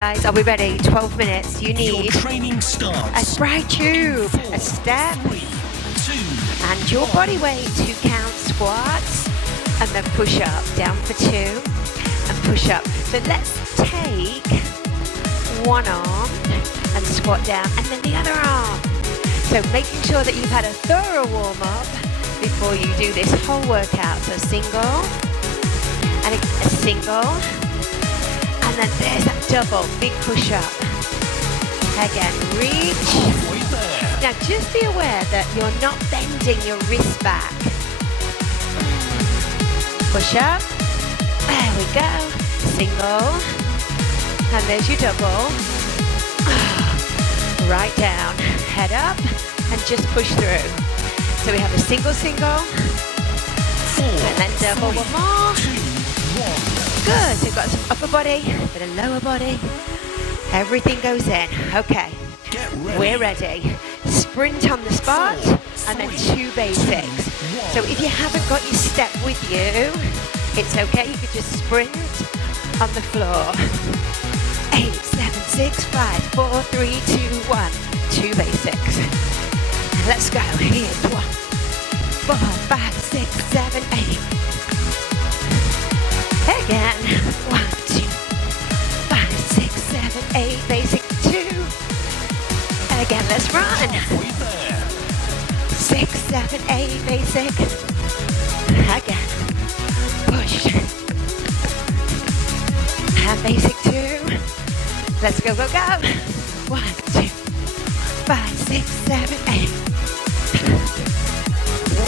Guys, are we ready? 12 minutes. You need training starts. a spray tube, a step, 3, 2, and your body weight. 2 count squats, and then push up. Down for 2, and push up. So let's take one arm and squat down, and then the other arm. So making sure that you've had a thorough warm up before you do this whole workout. So single, and a single. And then there's that double, big push up. Again, reach. Now just be aware that you're not bending your wrist back. Push up. There we go. Single. And there's your double. Right down. Head up and just push through. So we have a single, single. 4, And then double, 3, one more. 2, 1. Good, so we've got some upper body, bit of lower body. Everything goes in. Okay, Get ready. we're ready. Sprint on the spot, and then 2 basics. So if you haven't got your step with you, it's okay, you could just sprint on the floor. 8, 7, 6, 5, 4, 3, 2, 1. 2 basics. Let's go. Here's 1, 4, 5, 6, 7, 8. Again, 1, 2, 5, 6, 7, 8, basic 2. Again, let's run. Halfway there. 6, 7, 8, basic. Again, push. And basic 2. Let's go, go, go. 1, 2, 5, 6, 7, 8.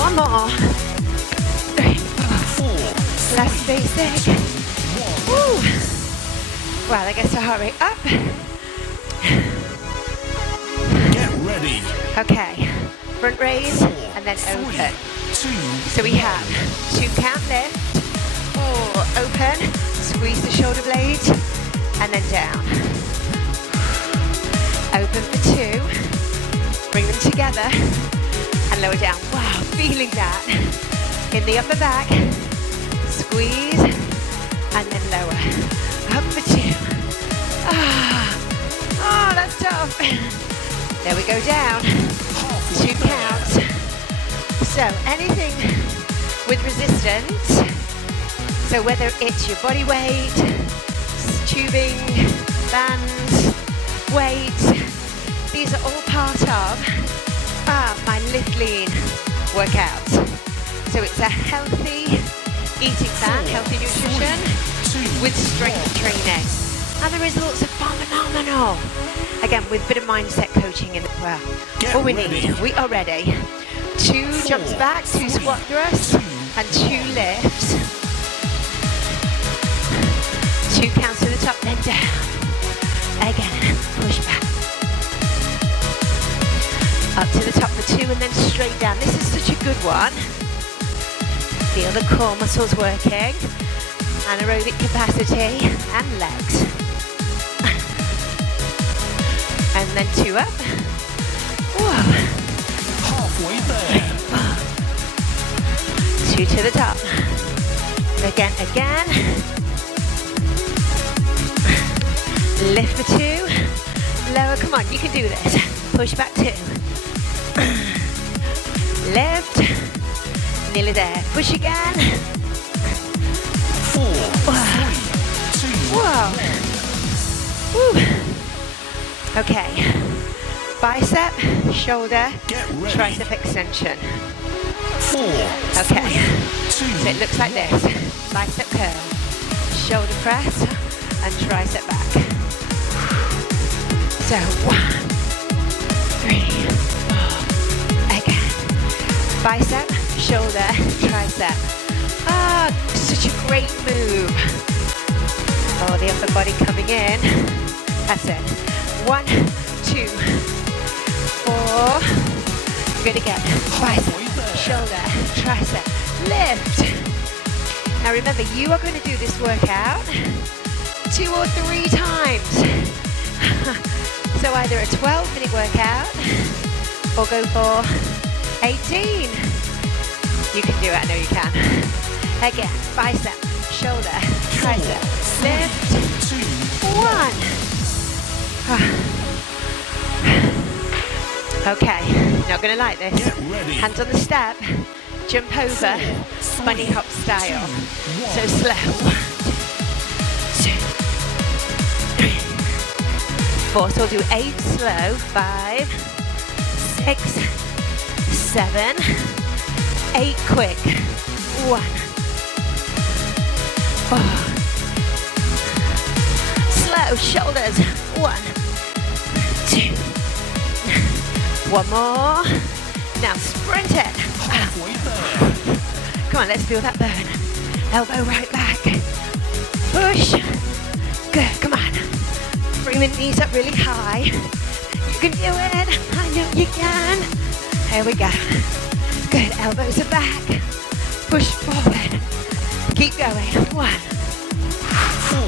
One more. 3, 4. 4, Last basic. Woo. Well, I guess I'll hurry up. Get ready. Okay, front raise and then 3, open. 2, So we have 2 count lift, 4 open, squeeze the shoulder blades, and then down. Open for 2, bring them together, and lower down. Wow, feeling that in the upper back. Squeeze, and then lower. Up for 2. Oh, that's tough. There we go, down. 2 counts. So anything with resistance, so whether it's your body weight, tubing, bands, weights, these are all part of my lift lean workouts. So it's a healthy eating plan, healthy nutrition with strength training. And the results are phenomenal. Again, with a bit of mindset coaching in as well. All we need, we are ready. 2 jumps back, 2 squat thrusts, and 2 lifts. 2 counts to the top, then down. Again, push back. Up to the top for 2, and then straight down. This is such a good one. Feel the core muscles working, anaerobic capacity, and legs. And then 2 up. Whoa. halfway there. 2 to the top. Again. Lift for 2. Lower, come on, you can do this. Push back 2. Lift. Nearly there. Push again. 4, 3, 2, Whoa. Woo. Okay. Bicep, shoulder, Get ready. tricep extension. 4, Okay. 2, So it looks like this. Bicep curl, shoulder press, and tricep back. So 1, 3, 4. Again. Bicep, shoulder, tricep. Ah, such a great move. Oh, the upper body coming in. That's it. 1, 2, 4. Good again. Bicep, shoulder, tricep, lift. Now remember, you are going to do this workout 2 or 3 times. So either a 12-minute workout or go for 18. You can do it, I know you can. Again, bicep, shoulder, tricep, lift. 2, 1. Okay, not gonna like this. Get ready. Hands on the step, jump over, bunny hop style. So slow. 1, 2, 3, 4. So we'll do 8 slow. 5, 6, 7, 8 quick. 1. Oh. Slow shoulders. 1, 2. One more. Now sprint it. Halfway there. Come on, let's feel that burn. Elbow right back. Push. Good, come on. Bring the knees up really high. You can do it. I know you can. There we go. Good, elbows are back. Push forward. Keep going. 1, 4,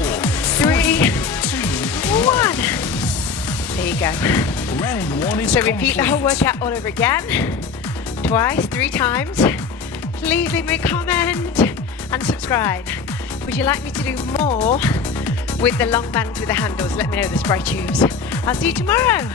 3, 2, 1. There you go. round 1 is So repeat the whole complete. workout all over again. Twice, 3 times. Please leave me a comment and subscribe. Would you like me to do more with the long bands with the handles? Let me know the spray tubes. I'll see you tomorrow.